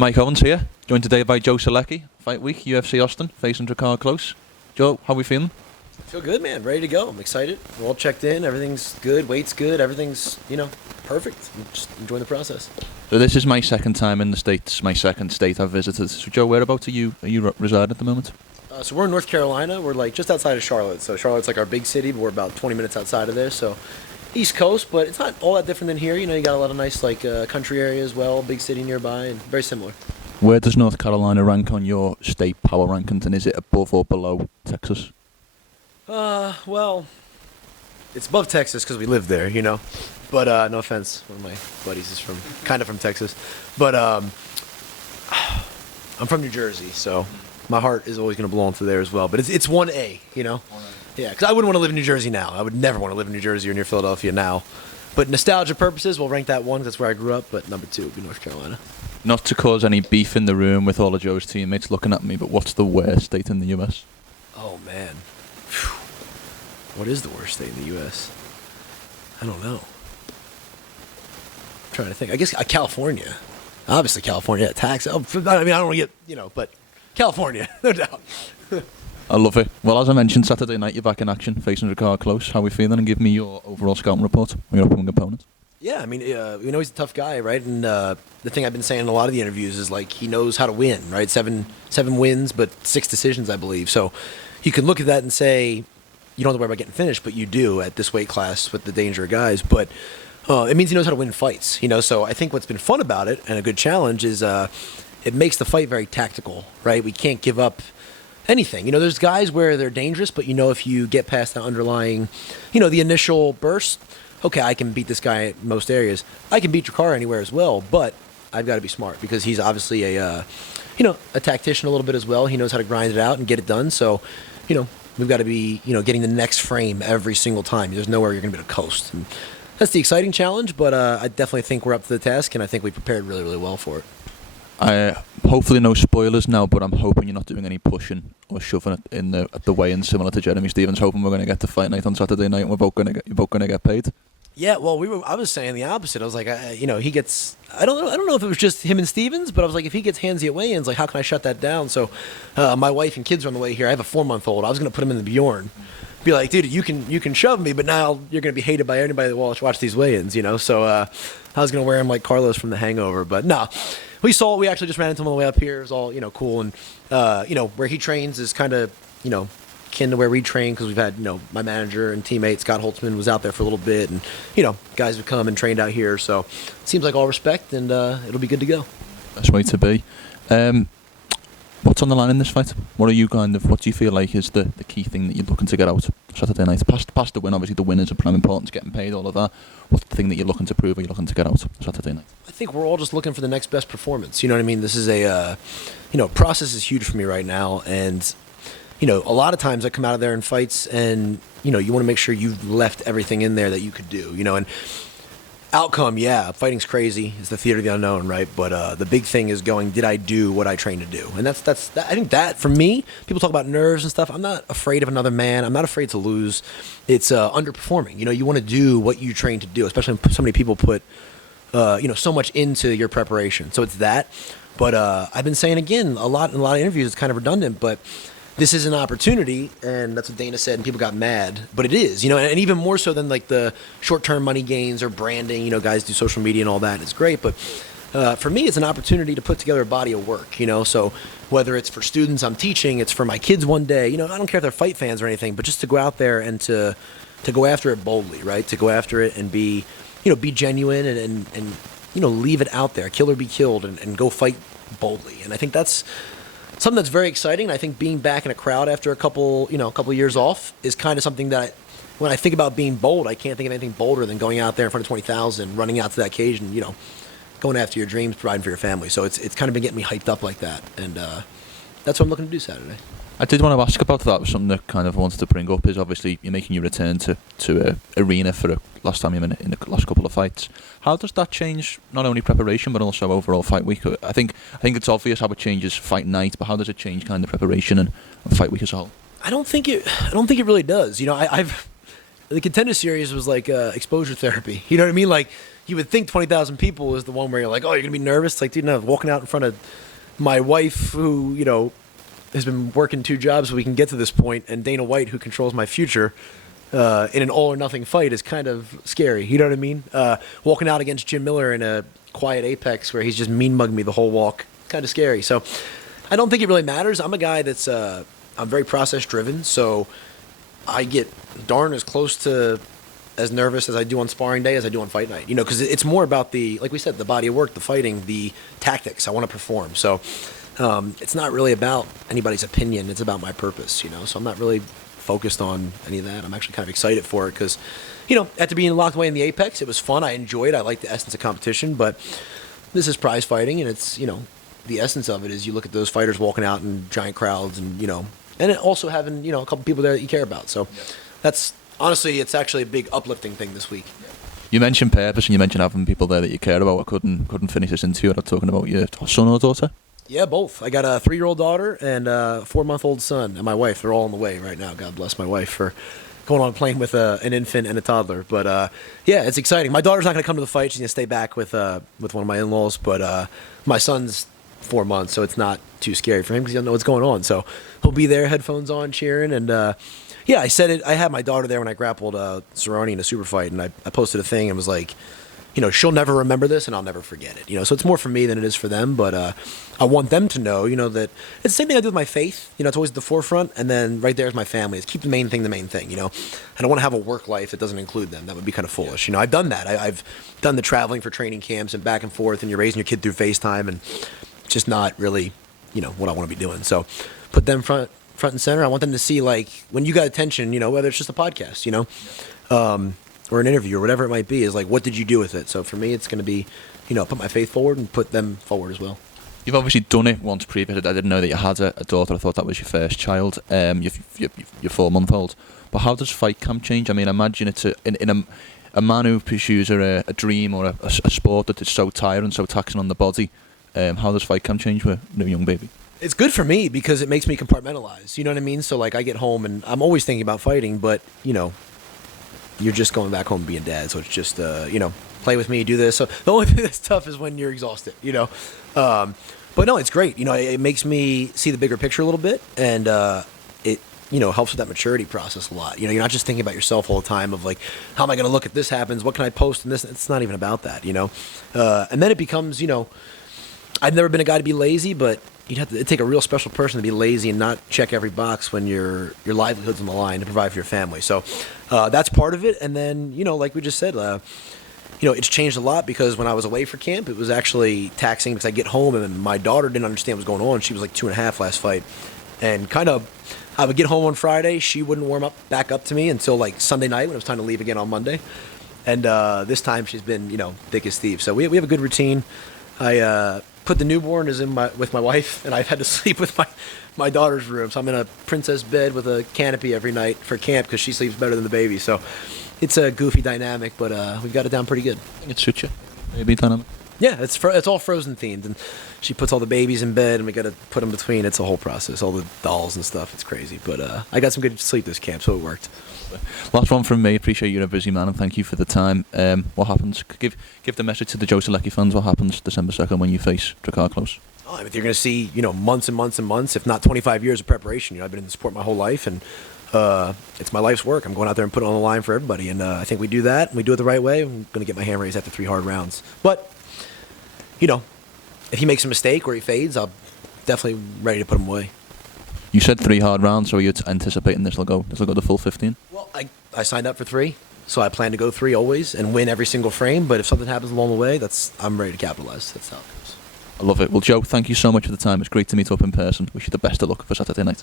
Mike Owens here, joined today by Joe Solecki, Fight Week, UFC Austin, facing Drakkar Klose. Joe, how are we feeling? Feel good, man. Ready to go. I'm excited. We're all checked in. Everything's good. Weight's good. Everything's, perfect. I'm just enjoying the process. So this is my second time in the States, my second state I've visited. So Joe, whereabouts are you reside at the moment? So we're in North Carolina. We're like just outside of Charlotte. So Charlotte's like our big city, but we're about 20 minutes outside of there. So East Coast, but it's not all that different than here. You got a lot of nice country area as well, big city nearby, and very similar. Where does North Carolina rank on your state power rankings, and is it above or below Texas? Well, it's above Texas because we live there, But no offense, one of my buddies is kind of from Texas, but I'm from New Jersey, so my heart is always going to belong to there as well. But it's 1A, Yeah, because I wouldn't want to live in New Jersey now. I would never want to live in New Jersey or near Philadelphia now. But nostalgia purposes, we'll rank that one. That's where I grew up. But number 2 would be North Carolina. Not to cause any beef in the room with all of Joe's teammates looking at me, but what's the worst state in the US? Oh, man. Whew. What is the worst state in the U.S.? I don't know. I'm trying to think. I guess California. Obviously, California. Tax. I don't want to get, but California, no doubt. I love it. Well, as I mentioned, Saturday night you're back in action, facing Drakkar Klose. How are we feeling? And give me your overall scouting report on your upcoming opponent. Yeah, he's a tough guy, right? And the thing I've been saying in a lot of the interviews is like he knows how to win, right? Seven wins, but 6 decisions, I believe. So you can look at that and say you don't have to worry about getting finished, but you do at this weight class with the danger of guys. But it means he knows how to win fights, So I think what's been fun about it and a good challenge is it makes the fight very tactical, right? We can't give up anything. There's guys where they're dangerous, but if you get past the underlying, the initial burst, okay, I can beat this guy at most areas. I can beat Drakkar anywhere as well, but I've got to be smart because he's obviously a tactician a little bit as well. He knows how to grind it out and get it done. So, we've got to be, getting the next frame every single time. There's nowhere you're going to be able to coast. And that's the exciting challenge, but I definitely think we're up to the task, and I think we prepared really, really well for it. Hopefully no spoilers now, but I'm hoping you're not doing any pushing or shoving it at the weigh-in similar to Jeremy Stevens. Hoping we're going to get to fight night on Saturday night, and you're both going to get paid. Yeah, well, I was saying the opposite. I was like, he gets. I don't know if it was just him and Stevens, but I was like, if he gets handsy at weigh-ins, like, how can I shut that down? So, my wife and kids are on the way here. I have a 4-month-old. I was going to put him in the Bjorn. Be like, dude, you can shove me, but now you're going to be hated by anybody that will watch these weigh-ins, So I was going to wear him like Carlos from The Hangover, but no. We saw it. We actually just ran into him on the way up here. It was all, cool. And, where he trains is kind of, kin to where we train because we've had, my manager and teammate, Scott Holtzman, was out there for a little bit. And, guys have come and trained out here. So it seems like all respect, and it'll be good to go. Best way to be. What's on the line in this fight? What do you feel like is the key thing that you're looking to get out Saturday night? Past the win, obviously the win is a prime importance, getting paid, all of that. What's the thing that you're looking to prove or you're looking to get out Saturday night? I think we're all just looking for the next best performance. You know what I mean? This is a, process is huge for me right now. And, a lot of times I come out of there in fights and, you want to make sure you've left everything in there that you could do, and outcome, yeah, fighting's crazy. It's the theater of the unknown, right? But the big thing is did I do what I trained to do? And that's I think that, for me, people talk about nerves and stuff. I'm not afraid of another man. I'm not afraid to lose. It's underperforming. You want to do what you train to do, especially when so many people put, so much into your preparation. So it's that. But I've been saying, again, in a lot of interviews, it's kind of redundant, but this is an opportunity, and that's what Dana said, and people got mad. But it is, and even more so than like the short-term money gains or branding. Guys do social media and all that. It's great, but for me, it's an opportunity to put together a body of work. So whether it's for students I'm teaching, it's for my kids one day. I don't care if they're fight fans or anything, but just to go out there and to go after it boldly, right? To go after it and be genuine and leave it out there, kill or be killed, and go fight boldly. And I think that's something that's very exciting. I think being back in a crowd after a couple years off is kind of something that when I think about being bold, I can't think of anything bolder than going out there in front of 20,000, running out to that cage and, going after your dreams, providing for your family. So it's kind of been getting me hyped up like that. And that's what I'm looking to do Saturday. I did want to ask about that. Something that kind of wanted to bring up is obviously you're making your return to arena for the last time you're in the last couple of fights. How does that change not only preparation but also overall fight week? I think it's obvious how it changes fight night, but how does it change kind of preparation and fight week as a whole? I don't think it really does. The Contender Series was like exposure therapy. You know what I mean? Like you would think 20,000 people is the one where you're like, oh, you're gonna be nervous. Like, dude, no, walking out in front of my wife, who has been working 2 jobs so we can get to this point, and Dana White, who controls my future, in an all or nothing fight is kind of scary. You know what I mean? Walking out against Jim Miller in a quiet apex where he's just mean mugging me the whole walk, kind of scary. So I don't think it really matters. I'm a guy that's I'm very process driven, so I get darn as close to as nervous as I do on sparring day as I do on fight night. Because it's more about like we said, the body of work, the fighting, the tactics. I want to perform. So it's not really about anybody's opinion. It's about my purpose. So I'm not really focused on any of that. I'm actually kind of excited for it because, after being locked away in the apex, it was fun. I enjoyed it. I like the essence of competition, but this is prize fighting, and it's, the essence of it is you look at those fighters walking out in giant crowds and, and also having, a couple people there that you care about. So that's, honestly, it's actually a big uplifting thing this week. You mentioned purpose and you mentioned having people there that you care about. I couldn't finish this interview without talking about your son or daughter. Yeah, both. I got a 3-year-old daughter and a 4-month-old son, and my wife. They're all on the way right now. God bless my wife for going on a plane with an infant and a toddler. But yeah, it's exciting. My daughter's not going to come to the fight. She's going to stay back with one of my in-laws. But my son's 4 months, so it's not too scary for him because he doesn't know what's going on. So he'll be there, headphones on, cheering. And yeah, I said it. I had my daughter there when I grappled Cerrone in a super fight, and I posted a thing and was like, she'll never remember this, and I'll never forget it. So it's more for me than it is for them. But I want them to know, that it's the same thing I do with my faith. It's always at the forefront, and then right there is my family. It's keep the main thing. I don't want to have a work life that doesn't include them. That would be kind of foolish. I've done that. I've done the traveling for training camps and back and forth, and you're raising your kid through FaceTime, and it's just not really, what I want to be doing. So put them front and center. I want them to see, like, when you got attention, whether it's just a podcast, or an interview or whatever it might be, is like, what did you do with it? So for me, it's going to be, put my faith forward and put them forward as well. You've obviously done it once previously. I didn't know that you had a daughter. I thought that was your first child. Your 4-month-old. But how does fight camp change? I mean, imagine it's a man who pursues a dream or a sport that is so tiring, so taxing on the body. How does fight camp change with a young baby? It's good for me because it makes me compartmentalize. You know what I mean? So, like, I get home and I'm always thinking about fighting, but, you're just going back home being dad. So it's just, play with me, do this. So the only thing that's tough is when you're exhausted, But no, it's great. It makes me see the bigger picture a little bit, and it, helps with that maturity process a lot. You're not just thinking about yourself all the time of like, how am I going to look at this happens? What can I post in this? It's not even about that, And then it becomes, I've never been a guy to be lazy, but you'd have to take a real special person to be lazy and not check every box when your livelihood's on the line to provide for your family. So that's part of it. And then, like we just said, it's changed a lot because when I was away for camp, it was actually taxing because I get home and my daughter didn't understand what was going on. She was like 2.5 last fight. And I would get home on Friday. She wouldn't warm back up to me until like Sunday night when it was time to leave again on Monday. And this time she's been, thick as thieves. So we have a good routine. I put the newborn with my wife, and I've had to sleep with my daughter's room. So I'm in a princess bed with a canopy every night for camp because she sleeps better than the baby. So it's a goofy dynamic, but we've got it down pretty good. I think it suits you. Baby dynamic. Yeah, it's all Frozen themed, and she puts all the babies in bed, and we got to put them between. It's a whole process, all the dolls and stuff. It's crazy, but I got some good sleep this camp, so it worked. Last one from me. Appreciate you're a busy man, and thank you for the time. What happens? Give the message to the Joe Solecki fans. What happens December 2nd when you face Drakkar Klose? Oh, I mean, you're going to see months and months and months, if not 25 years of preparation. I've been in the sport my whole life, and it's my life's work. I'm going out there and putting it on the line for everybody, and I think we do that, and we do it the right way. I'm going to get my hand raised after 3 hard rounds. But if he makes a mistake or he fades, I'm definitely ready to put him away. You said 3 hard rounds, so are you anticipating this will go the full 15? Well, I signed up for 3, so I plan to go 3 always and win every single frame. But if something happens along the way, I'm ready to capitalize. That's how it goes. I love it. Well, Joe, thank you so much for the time. It's great to meet up in person. Wish you the best of luck for Saturday night.